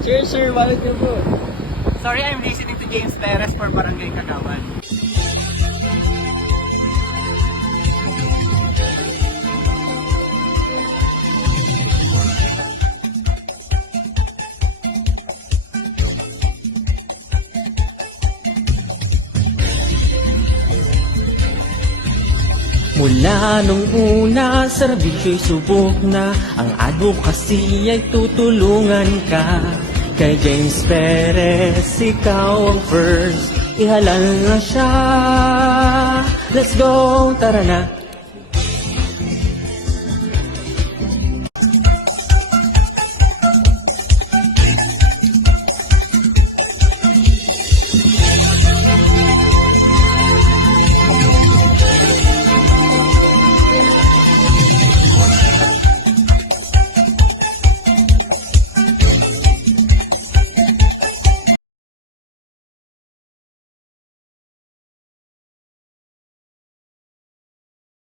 Cheers, sir. Bakit ka po? Sorry, I'm listening to James Perez for Barangay Kagawan. Mula nung una, serbisyo'y subok na. Ang advocacy ay tutulungan ka. Kay James Perez, ikaw ang first. Ihalal na siya. Let's go, tara na.